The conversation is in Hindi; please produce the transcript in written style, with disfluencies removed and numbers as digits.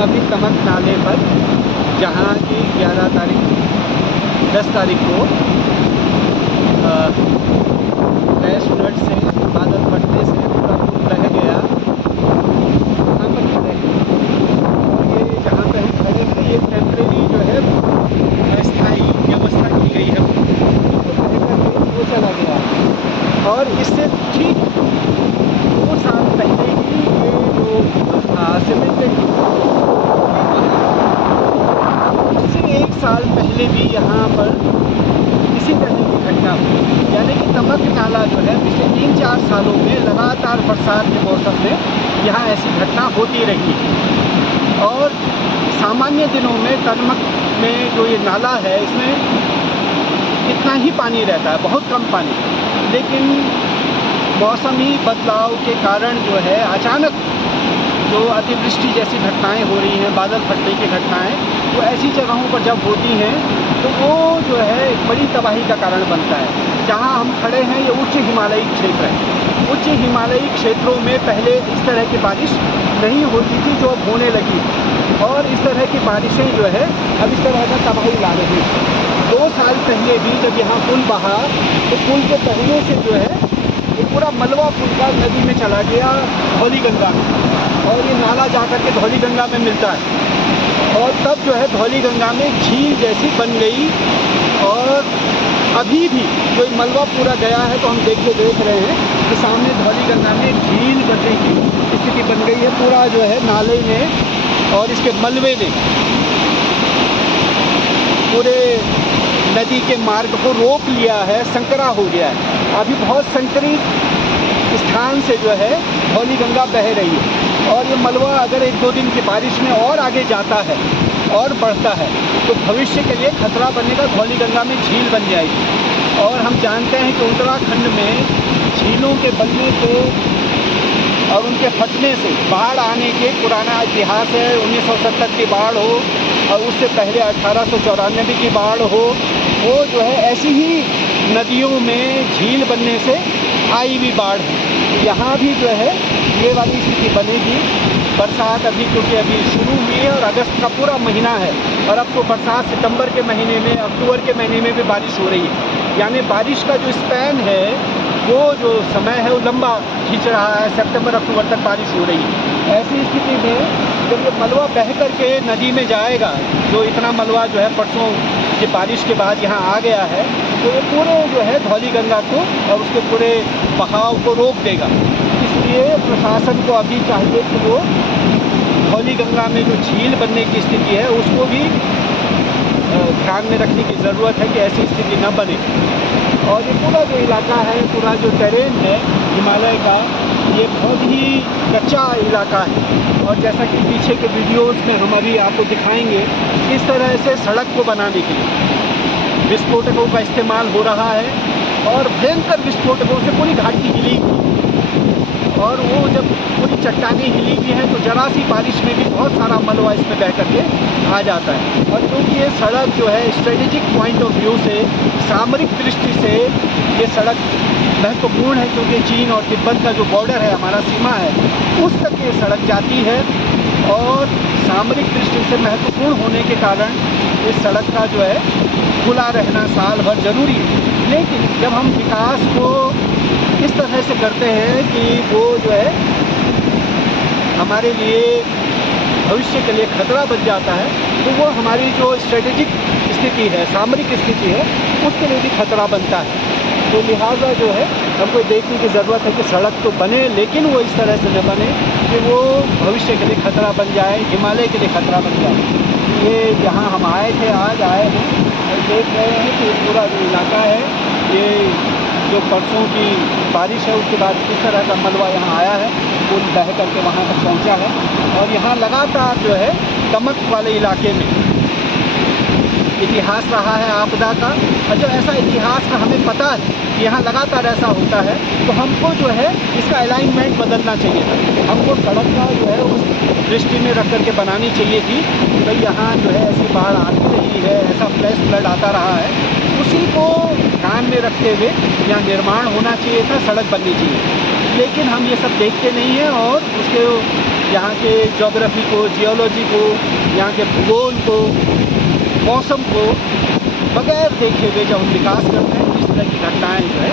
हम अभी तमक नाले पर, जहाँ की 10 तारीख को फ्लैश फ्लड से, बादल फटने से पूरा पुल बह गया, वहाँ पर खड़े हैं। और ये जहाँ पे हम खड़े हैं ये टेम्प्रेरी जो है अस्थायी व्यवस्था की गई है, वो चला गया। और इससे ठीक 2 साल पहले ही ये जो सीमेंटेड, उससे 1 साल पहले भी यहाँ पर इसी तरह की घटना हुई। यानी कि तमक नाला जो है पिछले 3-4 सालों में लगातार बरसात के मौसम में यहाँ ऐसी घटना होती रही। और सामान्य दिनों में तमक में जो ये नाला है इसमें इतना ही पानी रहता है, बहुत कम पानी। लेकिन मौसमी बदलाव के कारण जो है अचानक जो अतिवृष्टि जैसी घटनाएं हो रही हैं, बादल फटने की घटनाएं, वो ऐसी जगहों पर जब होती हैं तो वो जो है एक बड़ी तबाही का कारण बनता है। जहाँ हम खड़े हैं ये उच्च हिमालयी क्षेत्र है। उच्च हिमालयी क्षेत्रों में पहले इस तरह की बारिश नहीं होती थी जो अब होने लगी, और इस तरह की बारिशें जो है अब इस तरह का तबाही ला रही है। 2 साल पहले भी जब यहाँ पुल बहा तो पुल के बहने से जो है ये पूरा मलबा पुल का नदी में चला गया, धौली गंगा में, और ये नाला जा कर के धौली गंगा में मिलता है। और तब जो है धौली गंगा में झील जैसी बन गई। और अभी भी जो मलबा पूरा गया है तो हम देख रहे हैं कि सामने धौली गंगा में झील बनने की स्थिति बन गई है। पूरा जो है नाले ने और इसके मलबे ने पूरे नदी के मार्ग को रोक लिया है, संकरा हो गया है। अभी बहुत संकरित स्थान से जो है धौली गंगा बह रही है। और ये मलबा अगर 1-2 दिन की बारिश में और आगे जाता है और बढ़ता है तो भविष्य के लिए खतरा बनेगा, धौली गंगा में झील बन जाएगी। और हम जानते हैं कि उत्तराखंड में झीलों के बनने से और उनके फटने से बाढ़ आने के पुराना इतिहास है। 1970 की बाढ़ हो और उससे पहले 1894 की बाढ़ हो, वो जो है ऐसी ही नदियों में झील बनने से आई हुई बाढ़ है। यहाँ भी जो है ये वाली स्थिति बनेगी। बरसात अभी क्योंकि अभी शुरू हुई है और अगस्त का पूरा महीना है, और अब तो बरसात सितंबर के महीने में, अक्टूबर के महीने में भी बारिश हो रही है। यानी बारिश का जो स्पैन है, वो जो समय है वो लंबा खींच रहा है, सितंबर अक्टूबर तक बारिश हो रही है। ऐसी स्थिति में जब ये मलबा बह कर के नदी में जाएगा, जो इतना मलबा जो है परसों की बारिश के बाद यहाँ आ गया है, तो ये पूरे जो है धौली गंगा को और उसके पूरे बहाव को रोक देगा। इसलिए प्रशासन को अभी चाहिए कि वो धौली गंगा में जो झील बनने की स्थिति है उसको भी ध्यान में रखने की ज़रूरत है कि ऐसी स्थिति न बने। और ये पूरा जो इलाका है, पूरा जो टेरेन है हिमालय का, ये बहुत ही कच्चा इलाका है। और जैसा कि पीछे के वीडियोस में हम अभी आपको दिखाएंगे, किस तरह से सड़क को बनाने के लिए विस्फोटकों का इस्तेमाल हो रहा है। और भयंकर विस्फोटकों से पूरी घाटी हिली, और वो जब पूरी चट्टानें हिली हुई हैं तो जरा सी बारिश में भी बहुत सारा मलबा इसमें बह करके आ जाता है। और क्योंकि ये सड़क जो है स्ट्रेटेजिक पॉइंट ऑफ व्यू से, सामरिक दृष्टि से ये सड़क महत्वपूर्ण है, क्योंकि चीन और तिब्बत का जो बॉर्डर है, हमारा सीमा है, उस तक ये सड़क जाती है। और सामरिक दृष्टि से महत्वपूर्ण होने के कारण इस सड़क का जो है खुला रहना साल भर ज़रूरी है। लेकिन जब हम विकास को इस तरह से करते हैं कि वो जो है हमारे लिए भविष्य के लिए खतरा बन जाता है, तो वो हमारी जो स्ट्रेटेजिक स्थिति है, सामरिक स्थिति है, उसके लिए भी खतरा बनता है। तो लिहाजा जो है हमको देखने की ज़रूरत है कि सड़क तो बने, लेकिन वो इस तरह से न बने कि वो भविष्य के लिए खतरा बन जाए, हिमालय के लिए खतरा बन जाए। ये जहाँ हम आए थे, आज आए हैं और देख रहे हैं कि पूरा जो इलाका है, ये जो परसों की बारिश है उसके बाद किस तरह का मलबा यहाँ आया है, पुल बह करके वहाँ तक पहुँचा है। और यहाँ लगातार जो है तमक वाले इलाके में इतिहास रहा है आपदा का। और जब ऐसा इतिहास का हमें पता है कि यहाँ लगातार ऐसा होता है, तो हमको जो है इसका अलाइनमेंट बदलना चाहिए था। हमको सड़क का जो है उस दृष्टि में रख करके बनानी चाहिए थी कि भाई यहाँ जो है ऐसी बाढ़ आती रही है, ऐसा फ्लैश फ्लड आता रहा है, उसी को ध्यान में रखते हुए यहाँ निर्माण होना चाहिए था, सड़क बननी चाहिए। लेकिन हम ये सब देखते नहीं हैं और उसके यहाँ के ज्योग्राफी को, जियोलॉजी को, यहाँ के भूगोल को, मौसम को बगैर देखे हुए जब हम विकास करते हैं तो इस तरह की घटनाएँ जो है